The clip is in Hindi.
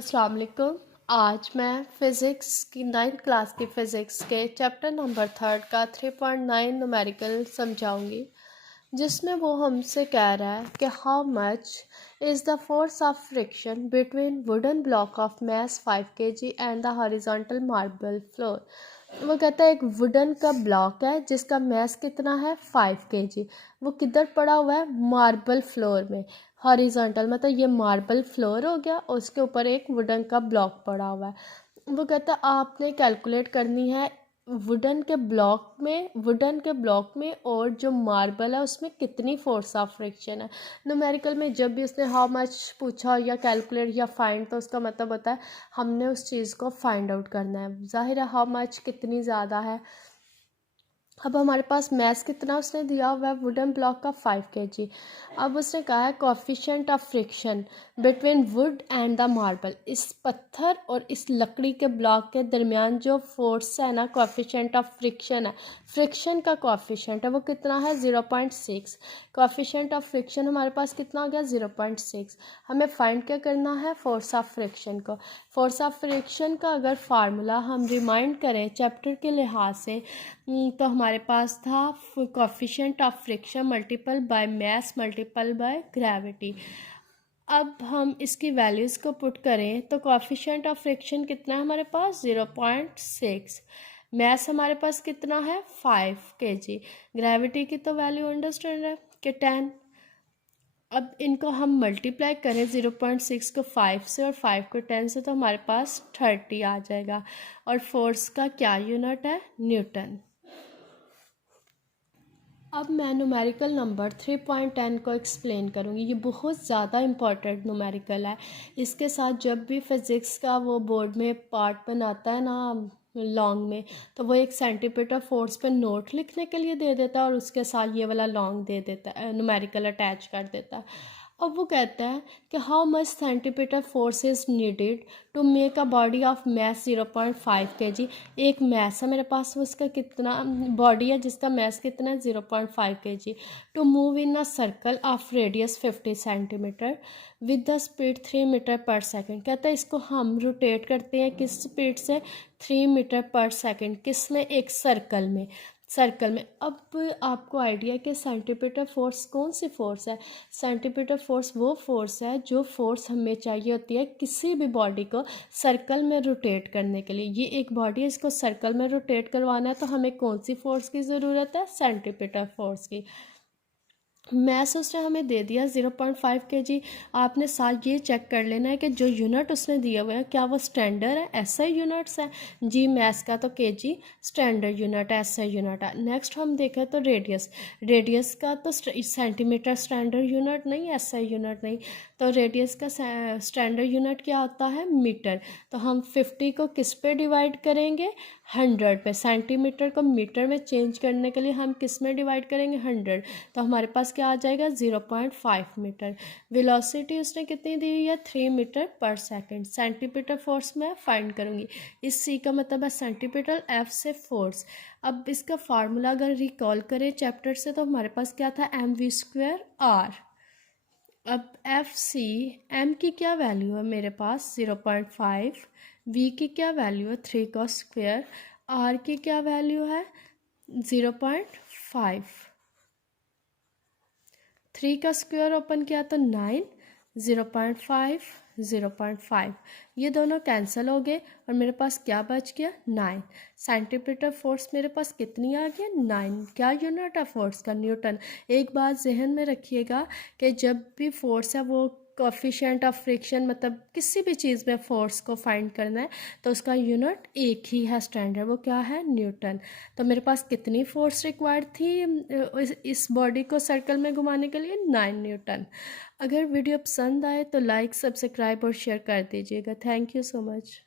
अस्सलाम वालेकुम। आज मैं फ़िज़िक्स की 9th क्लास की फ़िज़िक्स के चैप्टर नंबर 3 का 3.9 न्यूमेरिकल समझाऊंगी, जिसमें वो हमसे कह रहा है कि how much is the force of friction between wooden block of mass 5 kg and the horizontal marble floor. वो कहता है एक वुडन का ब्लॉक है जिसका मैस कितना है 5 kg। वो किधर पड़ा हुआ है? मार्बल फ्लोर में। हॉरिजॉन्टल मतलब ये मार्बल फ्लोर हो गया और उसके ऊपर एक वुडन का ब्लॉक पड़ा हुआ है। वो कहता है आपने कैलकुलेट करनी है वुडन के ब्लॉक में और जो मार्बल है उसमें कितनी फोर्स ऑफ फ्रिक्शन है। न्यूमेरिकल में जब भी उसने हाउ मच पूछा या कैलकुलेट या फाइंड, तो उसका मतलब होता है हमने उस चीज़ को फाइंड आउट करना है। ज़ाहिर है हाउ मच कितनी ज़्यादा है। अब हमारे पास मैस कितना उसने दिया हुआ है वुडन ब्लॉक का 5 kg। अब उसने कहा है coefficient of friction between would and the marble. इस पत्थर और इस लकड़ी के ब्लॉक के दरमियान जो फोर्स है ना, कोफिशिएंट ऑफ फ्रिक्शन है, फ्रिक्शन का कोफिशिएंट है वो कितना है 0.6। कोफिशिएंट ऑफ फ्रिक्शन हमारे पास कितना हो गया 0.6। हमें फाइंड क्या करना है? फोर्स ऑफ फ्रिक्शन को। फोर्स ऑफ फ्रिक्शन का अगर फार्मूला हम रिमाइंड करें चैप्टर के लिहाज से, तो हमारे पास था coefficient of friction multiple by mass multiple by gravity. अब हम इसकी वैल्यूज़ को पुट करें तो कोफिशिएंट ऑफ फ्रिक्शन कितना है हमारे पास 0.6। मैस हमारे पास कितना है 5 kg। ग्रेविटी की तो वैल्यू अंडरस्टैंड है कि 10। अब इनको हम मल्टीप्लाई करें 0.6 को 5 से और 5 को 10 से, तो हमारे पास 30 आ जाएगा। और फोर्स का क्या यूनिट है? न्यूटन। अब मैं न्यूमेरिकल नंबर 3.10 को एक्सप्लेन करूँगी। ये बहुत ज़्यादा इम्पॉर्टेंट न्यूमेरिकल है। इसके साथ जब भी फिज़िक्स का वो बोर्ड में पार्ट बनाता है ना लॉन्ग में, तो वो एक सेंटीमीटर फोर्स पे नोट लिखने के लिए दे देता है और उसके साथ ये वाला लॉन्ग दे देता है, न्यूमेरिकल अटैच कर देता है। अब वो कहता है कि how much centimetre force is needed to make a body of mass 0.5 kg। एक मैस है मेरे पास, उसका कितना बॉडी है जिसका मैस कितना है 0.5 kg, to move in a circle of radius 50 centimetre with the speed 3 metre per second. कहता है इसको हम रोटेट करते हैं किस स्पीड से? 3 मीटर पर सेकेंड। किस में? एक सर्कल में। अब आपको आइडिया है कि सेंटीमीटर फोर्स कौन सी फोर्स है? सेंटीमीटर फोर्स वो फोर्स है जो फोर्स हमें चाहिए होती है किसी भी बॉडी को सर्कल में रोटेट करने के लिए। ये एक बॉडी है, इसको सर्कल में रोटेट करवाना है, तो हमें कौन सी फोर्स की ज़रूरत है? सेंटीमीटर फोर्स की। मैस उसने हमें दे दिया 0.5 kg। आपने साथ ये चेक कर लेना है कि जो यूनिट उसने दिया हुआ है क्या वो स्टैंडर्ड है? ऐसा यूनिट्स है जी। मैस का तो kg स्टैंडर्ड यूनिट है, ऐसा यूनिट है। नेक्स्ट हम देखें तो रेडियस का तो सेंटीमीटर स्टैंडर्ड यूनिट नहीं, ऐसा यूनिट नहीं। तो रेडियस का स्टैंडर्ड यूनिट क्या होता है? मीटर। तो हम 50 को किस पे डिवाइड करेंगे? 100 पे। सेंटीमीटर को मीटर में चेंज करने के लिए हम किस में डिवाइड करेंगे? 100। तो हमारे पास क्या आ जाएगा? 0.5 मीटर। वेलोसिटी उसने कितनी दी हुई है? 3 metre per second. Centimetre force मैं फाइंड करूँगी। इस सी का मतलब है सेंटीमीटर, एफ से फोर्स। अब इसका फार्मूला अगर रिकॉल करें चैप्टर से, तो हमारे पास क्या था? mv²r। अब एफ सी, एम की क्या वैल्यू है मेरे पास? 0.5। वी की क्या वैल्यू है? 3 का स्क्वायर। आर की क्या वैल्यू है? 0.5। 3 का स्क्वायर ओपन किया तो 9, 0.5 0.5, ये दोनों कैंसिल हो गए और मेरे पास क्या बच गया? 9। सेंटीमीटर फोर्स मेरे पास कितनी आ गया? 9। क्या यूनिट है फोर्स का? न्यूटन। एक बात जहन में रखिएगा कि जब भी फोर्स है वो कोफिशिएंट ऑफ फ्रिक्शन, मतलब किसी भी चीज़ में फोर्स को फाइंड करना है तो उसका यूनिट एक ही है स्टैंडर्ड, वो क्या है? न्यूटन। तो मेरे पास कितनी फोर्स रिक्वायर्ड थी इस बॉडी को सर्कल में घुमाने के लिए? 9 न्यूटन। अगर वीडियो पसंद आए तो लाइक, सब्सक्राइब और शेयर कर दीजिएगा। Thank you so much.